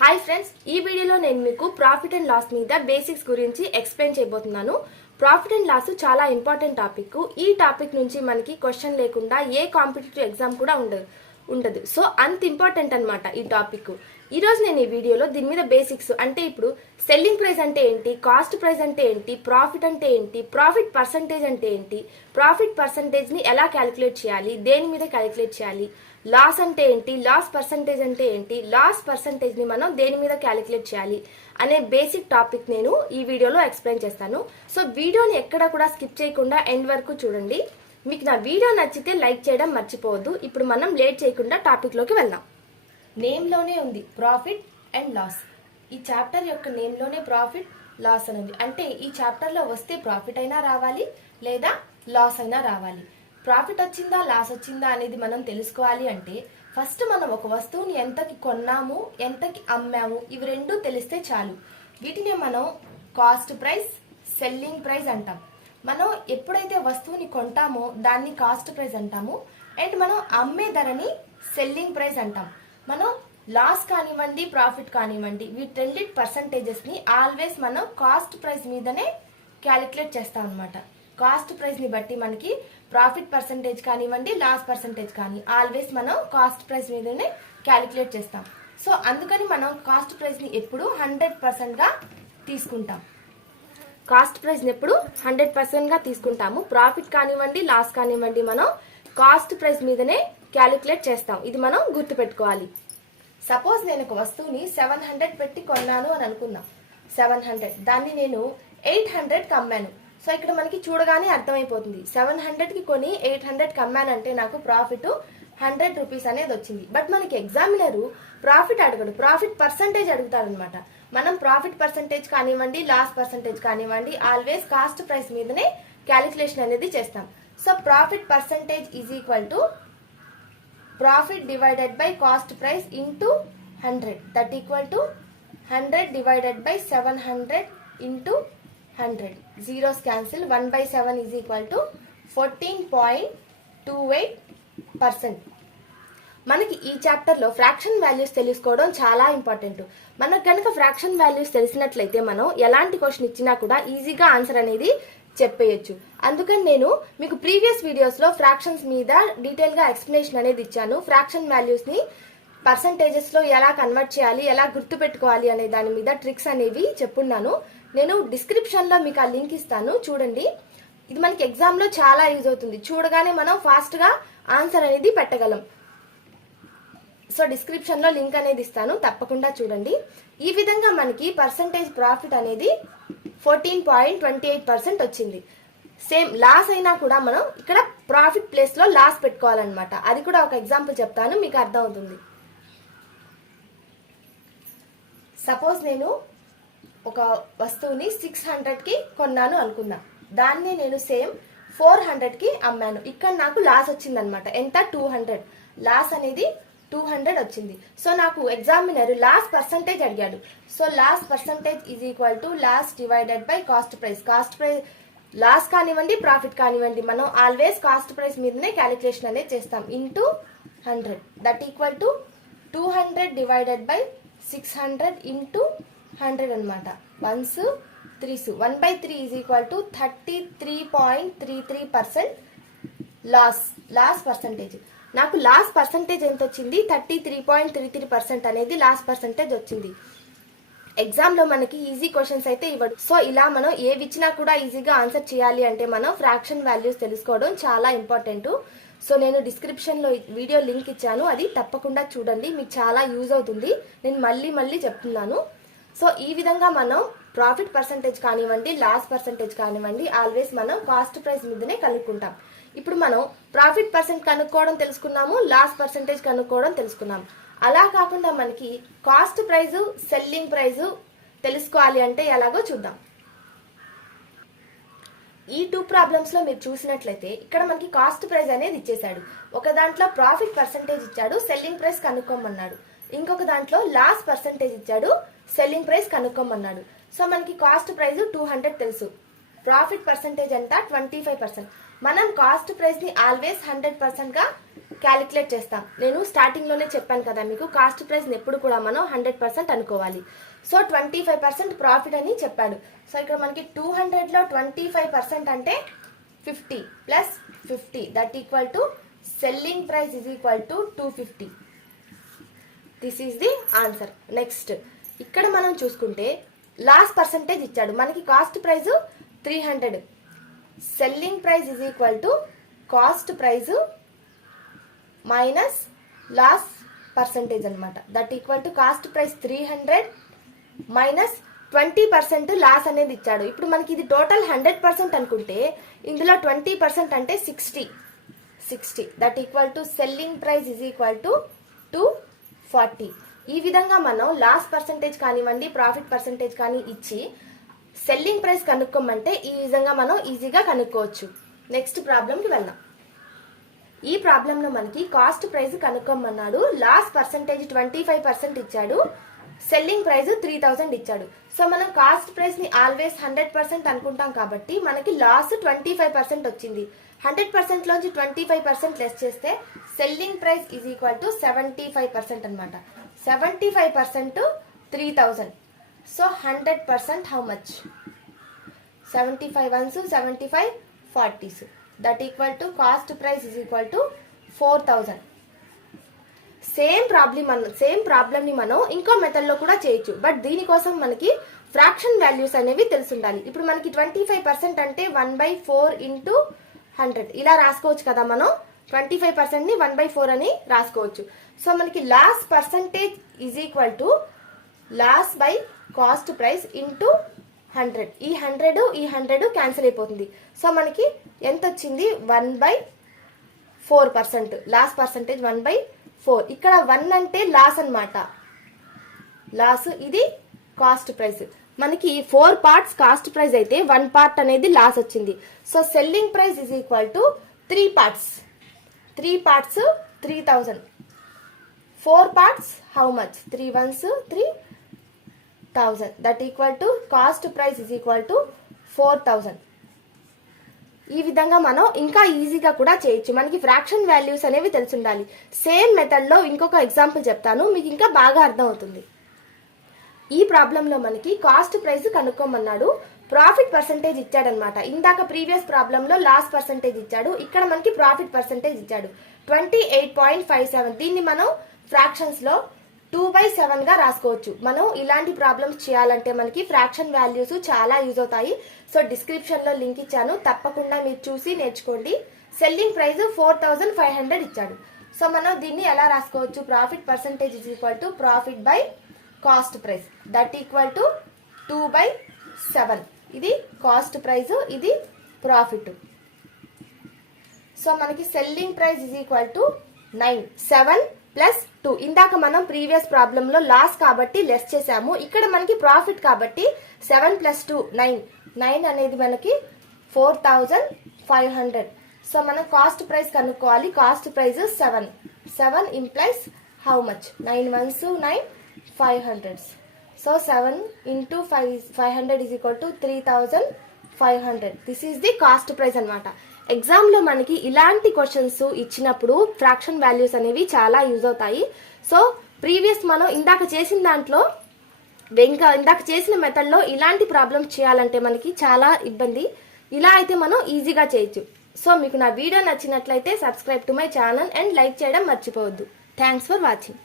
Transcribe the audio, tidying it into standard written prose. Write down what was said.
Hi friends, ఈ వీడియోలో నేను మీకు ప్రాఫిట్ అండ్ లాస్ మీద బేసిక్స్ గురించి ఎక్స్ప్లెయిన్ చేయబోతున్నాను. ప్రాఫిట్ అండ్ లాస్ చాలా ఇంపార్టెంట్ టాపిక్. ఈ టాపిక్ నుంచి మనకి క్వశ్చన్ లేకుండా ఏ కాంపిటేటివ్ ఎగ్జామ్ కూడా ఉండదు. సో అంత ఇంపార్టెంట్ అన్నమాట ఈ టాపిక్. ఈ రోజు నేను ఈ వీడియోలో దీని మీద బేసిక్స్ అంటే ఇప్పుడు సెల్లింగ్ ప్రైస్ అంటే ఏంటి, కాస్ట్ ప్రైస్ అంటే ఏంటి, ప్రాఫిట్ అంటే ఏంటి, ప్రాఫిట్ పర్సంటేజ్ అంటే ఏంటి, ప్రాఫిట్ పర్సంటేజ్ ని ఎలా క్యాలిక్యులేట్ చేయాలి, దేని మీద క్యాలిక్యులేట్ చేయాలి, లాస్ అంటే ఏంటి, లాస్ పర్సంటేజ్ అంటే ఏంటి, లాస్ పర్సంటేజ్ ని మనం దేని మీద క్యాలిక్యులేట్ చేయాలి అనే బేసిక్ టాపిక్ నేను ఈ వీడియోలో ఎక్స్ప్లెయిన్ చేస్తాను. సో వీడియోని ఎక్కడ కూడా స్కిప్ చేయకుండా ఎండ్ వరకు చూడండి. మీకు నా వీడియో నచ్చితే లైక్ చేయడం మర్చిపోవద్దు. ఇప్పుడు మనం లేట్ చేయకుండా టాపిక్ లోకి వెళ్దాం. నేమ్ లోనే ఉంది ప్రాఫిట్ అండ్ లాస్. ఈ చాప్టర్ యొక్క నేమ్ లోనే ప్రాఫిట్ లాస్ అని ఉంది. అంటే ఈ చాప్టర్ లో వస్తే ప్రాఫిట్ అయినా రావాలి లేదా లాస్ అయినా రావాలి. ప్రాఫిట్ వచ్చిందా లాస్ వచ్చిందా అనేది మనం తెలుసుకోవాలి అంటే ఫస్ట్ మనం ఒక వస్తువుని ఎంతకి కొన్నాము ఎంతకి అమ్మాము ఇవి రెండు తెలిస్తే చాలు. వీటినే మనం కాస్ట్ ప్రైస్, సెల్లింగ్ ప్రైస్ అంటాం. మనం ఎప్పుడైతే వస్తువుని కొంటామో దాన్ని కాస్ట్ ప్రైస్ అంటాము అండ్ మనం అమ్మే ధరని సెల్లింగ్ ప్రైస్ అంటాం. మనం లాస్ కానివ్వండి ప్రాఫిట్ కానివ్వండి వీటి పర్సంటేజెస్ ని ఆల్వేస్ మనం కాస్ట్ ప్రైస్ మీదనే క్యాలిక్యులేట్ చేస్తాం అనమాట. కాస్ట్ ప్రైస్ ని బట్టి మనకి ప్రాఫిట్ పర్సంటేజ్ కానివ్వండి లాస్ పర్సంటేజ్ కానీ ఆల్వేస్ మనం కాస్ట్ ప్రైస్ మీదనే క్యాలిక్యులేట్ చేస్తాం. సో అందుకని మనం కాస్ట్ ప్రైస్ ని ఎప్పుడు 100% గా తీసుకుంటాం. కాస్ట్ ప్రైస్ ని ఎప్పుడు 100% గా తీసుకుంటాము. ప్రాఫిట్ కానివ్వండి లాస్ కానివ్వండి మనం కాస్ట్ ప్రైస్ మీదనే క్యాలిక్యులేట్ చేస్తాం. ఇది మనం గుర్తుపెట్టుకోవాలి. సపోజ్ నేను ఒక వస్తువుని 700 పెట్టి కొన్నాను అని అనుకున్నా. 700 దాన్ని నేను 800కి అమ్మాను. సో ఇక్కడ మనకి చూడగానే అర్థమైపోతుంది 700 కి కొని 800 కి అమ్మానంటే నాకు ప్రాఫిట్ 100 రూపీస్ అనేది వచ్చింది. బట్ మనకి ఎగ్జామినర్ ప్రాఫిట్ అడగడు, ప్రాఫిట్ పర్సంటేజ్ అడుగుతాడు అనమాట. మనం ప్రాఫిట్ పర్సంటేజ్ కానివ్వండి లాస్ పర్సంటేజ్ కానివ్వండి ఆల్వేస్ కాస్ట్ ప్రైస్ మీదనే క్యాలిక్యులేషన్ అనేది చేస్తాం. So profit percentage is equal to profit divided by cost price into 100 that equal to 100 divided by 700 into 100. Zeros cancel. 1/7 is equal to 14.28%. మనకి ఈ chapter లో fraction values తెలుసుకోవడం చాలా important. మనకు కనుక ఫ్రాక్షన్ వాల్యూస్ తెలిసినట్లయితే మనం ఎలాంటి క్వశ్చన్ ఇచ్చినా కూడా ఈజీగా ఆన్సర్ అనేది చెప్పేయచ్చు. అందుకని నేను మీకు ప్రీవియస్ వీడియోస్ లో ఫ్రాక్షన్స్ మీద డీటెయిల్ గా ఎక్స్ప్లెనేషన్ అనేది ఇచ్చాను. ఫ్రాక్షన్ వాల్యూస్ ని పర్సంటేజెస్ లో ఎలా కన్వర్ట్ చేయాలి, ఎలా గుర్తు పెట్టుకోవాలి అనే దాని మీద ట్రిక్స్ అనేవి చెప్పున్నాను. నేను డిస్క్రిప్షన్ లో మీకు ఆ లింక్ ఇస్తాను, చూడండి. ఇది మనకి ఎగ్జామ్ లో చాలా యూజ్ అవుతుంది. చూడగానే మనం ఫాస్ట్ గా ఆన్సర్ అనేది పెట్టగలం. సో డిస్క్రిప్షన్ లో లింక్ అనేది ఇస్తాను, తప్పకుండా చూడండి. ఈ విధంగా మనకి పర్సంటేజ్ ప్రాఫిట్ అనేది 14.28% వచ్చింది. సేమ్ లాస్ అయినా కూడా మనం ఇక్కడ ప్రాఫిట్ ప్లేస్ లో లాస్ పెట్టుకోవాలన్నమాట. అది కూడా ఒక ఎగ్జాంపుల్ చెప్తాను, మీకు అర్థం అవుతుంది. సపోజ్ నేను ఒక వస్తువుని 600కి కొన్నాను అనుకుందాం. దాన్ని నేను సేమ్ 400కి అమ్మాను. ఇక్కడ నాకు లాస్ వచ్చింది అనమాట. ఎంత? 200. లాస్ అనేది 200 వచ్చింది. సో నాకు ఎగ్జామినర్ లాస్ పర్సంటేజ్ అడిగాడు. So loss percentage is equal to loss divided by cost price. Cost price loss కానివ్వండి ప్రాఫిట్ కానివ్వండి మనం ఆల్వేస్ కాస్ట్ ప్రైస్ మీదనే క్యాలిక్యులేషన్ అనేది చేస్తాం. Into 100 that equal to 200 divided by 600 into 100 అనమాట. 1s 3s 1/3 is equal to 33.33% loss percentage. నాకు loss percentage ఎంత వచ్చింది? 33.33% అనేది లాస్ పర్సంటేజ్ వచ్చింది. ఎగ్జామ్ లో మనకి ఈజీ క్వశ్చన్స్ అయితే ఇవ్వడు. సో ఇలా మనం ఏవి ఇచ్చినా కూడా ఈజీగా ఆన్సర్ చేయాలి అంటే మనం ఫ్రాక్షన్ వాల్యూస్ తెలుసుకోవడం చాలా ఇంపార్టెంట్. సో నేను డిస్క్రిప్షన్ లో వీడియో లింక్ ఇచ్చాను, అది తప్పకుండా చూడండి, మీకు చాలా యూజ్ అవుతుంది. నేను మళ్ళీ చెప్తున్నాను. సో ఈ విధంగా మనం ప్రాఫిట్ పర్సంటేజ్ కానివ్వండి లాస్ పర్సంటేజ్ కానివ్వండి ఆల్వేస్ మనం కాస్ట్ ప్రైస్ మీదనే కనుక్కుంటాం. ఇప్పుడు మనం ప్రాఫిట్ పర్సెంట్ కనుక్కోవడం తెలుసుకున్నాము, లాస్ పర్సంటేజ్ కనుక్కోవడం తెలుసుకున్నాము. అలా కాకుండా మనకి కాస్ట్ ప్రైజ్, సెల్లింగ్ ప్రైజ్ తెలుసుకోవాలి అంటే ఎలాగో చూద్దాం. ఈ 2 ప్రాబ్లమ్స్ లో మీరు చూసినట్లయితే ఇక్కడ మనకి కాస్ట్ ప్రైస్ అనేది ఇచ్చేసాడు. ఒక దాంట్లో ప్రాఫిట్ పర్సంటేజ్ ఇచ్చాడు, సెల్లింగ్ ప్రైస్ కనుక్కోమన్నాడు. ఇంకొక దాంట్లో లాస్ పర్సంటేజ్ ఇచ్చాడు, సెల్లింగ్ ప్రైస్ కనుక్కోమన్నాడు. సో మనకి కాస్ట్ ప్రైస్ 200 తెలుసు, ప్రాఫిట్ పర్సంటేజ్ ఎంత? 25%. మనం కాస్ట్ ప్రైస్ ని ఆల్వేస్ 100% గా క్యాలిక్యులేట్ చేస్తాం. నేను స్టార్టింగ్ లోనే చెప్పాను కదా మీకు, కాస్ట్ ప్రైస్ ని ఎప్పుడు కూడా మనం 100% అనుకోవాలి. సో 25% ప్రాఫిట్ అని చెప్పాడు. సో ఇక్కడ మనకి 200 లో 25% అంటే 50 plus 50 that equal to selling price is equal to 250. This is the answer. Next ఇక్కడ మనం చూసుకుంటే లాస్ పర్సంటేజ్ ఇచ్చాడు. మనకి cost price 300, selling price is equal to cost price minus loss percentage అనమాట. That equal to cost price 300 minus 20% loss అనేది ఇచ్చాడు. ఇప్పుడు మనకి ఇది టోటల్ 100% అనుకుంటే ఇందులో 20% అంటే 60. That equal to selling price is equal to 240. ఈ విధంగా మనం లాస్ పర్సంటేజ్ కానివ్వండి, ప్రాఫిట్ పర్సంటేజ్ కానీ ఇచ్చి సెల్లింగ్ ప్రైస్ కనుక్కోమంటే ఈ విధంగా మనం ఈజీగా కనుక్కోవచ్చు. నెక్స్ట్ ప్రాబ్లంకి వెళ్దాం. ఈ ప్రాబ్లంలో మనకి కాస్ట్ ప్రైస్ కనుక్కోమన్నాడు. లాస్ పర్సంటేజ్ 25% ఇచ్చాడు, సెల్లింగ్ ప్రైస్ 3000 ఇచ్చాడు. సో మనం కాస్ట్ ప్రైస్ ని ఆల్వేస్ 100% అనుకుంటాం కాబట్టి మనకి లాస్ 25% వచ్చింది. 100% లోంచి 25% లెస్ చేస్తే selling price is equal to 75% అనమాట. 75% 3000. So 100% how much? 75 ones 75 40s. That equal to cost price is equal to 4000. Same problem ని మనం ఇంకో మెథడ్ లో కూడా చేయొచ్చు. బట్ దీనికోసం మనకి ఫ్రాక్షన్ వాల్యూస్ అనేవి తెలుసుండాలి. ఇప్పుడు మనకి 25% అంటే 1/4 ఇంటూ 100 ఇలా రాసుకోవచ్చు కదా. మనం 25% ని 1/4 అని రాసుకోవచ్చు. సో మనకి loss percentage is equal to loss by cost price into 100. ఈ 100 క్యాన్సిల్ అయిపోతుంది. సో మనకి ఎంత వచ్చింది? 1/4%. Loss percentage 1/4. ఇక్కడ 1 అంటే లాస్ అన్నమాట. లాస్, ఇది కాస్ట్ ప్రైస్. మనకి 4 పార్ట్స్ కాస్ట్ ప్రైస్ అయితే 1 పార్ట్ అనేది లాస్ వచ్చింది. So selling price is equal to 3 parts. 3 parts 3000. 4 parts how much? 3 ones 3000. That equal to cost price is equal to 4000. ఈ విధంగా మనం ఇంకా ఈజీగా కూడా చేయొచ్చు. మనకి ఫ్రాక్షన్ వాల్యూస్ అనేవి తెలుసుండాలి. సేమ్ మెథడ్ లో ఇంకొక ఎగ్జాంపుల్ చెప్తాను, మీకు ఇంకా బాగా అర్థం అవుతుంది. ఈ ప్రాబ్లంలో మనకి కాస్ట్ ప్రైస్ కనుక్కోమన్నాడు. ప్రాఫిట్ పర్సంటేజ్ ఇచ్చాడనమాట. ఇందాక ప్రీవియస్ ప్రాబ్లంలో లాస్ పర్సంటేజ్ ఇచ్చాడు, ఇక్కడ మనకి ప్రాఫిట్ పర్సంటేజ్ ఇచ్చాడు 28.57. దీన్ని మనం ఫ్రాక్షన్స్ లో 2/7 గా రాసుకోవచ్చు. మనం ఇలాంటి ప్రాబ్లమ్స్ చేయాలంటే మనకి ఫ్రాక్షన్ వాల్యూస్ చాలా యూజ్ అవుతాయి. సో డిస్క్రిప్షన్ లో లింక్ ఇచ్చాను, తప్పకుండా మీరు చూసి నేర్చుకోండి. సెల్లింగ్ ప్రైస్ 4500 ఇచ్చాడు. సో మనం దీన్ని ఎలా రాసుకోవచ్చు? Profit percentage is equal to profit by cost price that equal to 2/7. ఇది కాస్ట్ ప్రైస్, ఇది ప్రాఫిట్. సో మనకి selling price is equal to 9. 7 plus 2. ఇందాక మనం ప్రీవియస్ ప్రాబ్లం లో లాస్ కాబట్టి లెస్ చేసాము. ఇక్కడ మనకి ప్రాఫిట్ కాబట్టి 7 ప్లస్ 2 9. 9 అనేది మనకి 4500. సో మనం కాస్ట్ ప్రైస్ కనుక్కోవాలి. Cost price 7. 7 implies how much? 9 ones 9 500. So 7 into 500 is equal to 3500. This is the cost price అనమాట. ఎగ్జామ్ లో మనకి ఇలాంటి క్వశ్చన్స్ ఇచ్చినప్పుడు ఫ్రాక్షన్ వాల్యూస్ అనేవి చాలా యూజ్ అవుతాయి. సో ప్రీవియస్ మనం ఇందాక చేసిన దాంట్లో ఇందాక చేసిన మెథడ్ లో ఇలాంటి ప్రాబ్లమ్స్ చేయాలంటే మనకి చాలా ఇబ్బంది. ఇలా అయితే మనం ఈజీగా చేయొచ్చు. సో మీకు నా వీడియో నచ్చినట్లయితే subscribe to my channel and like చేయడం మర్చిపోవద్దు. Thanks for watching.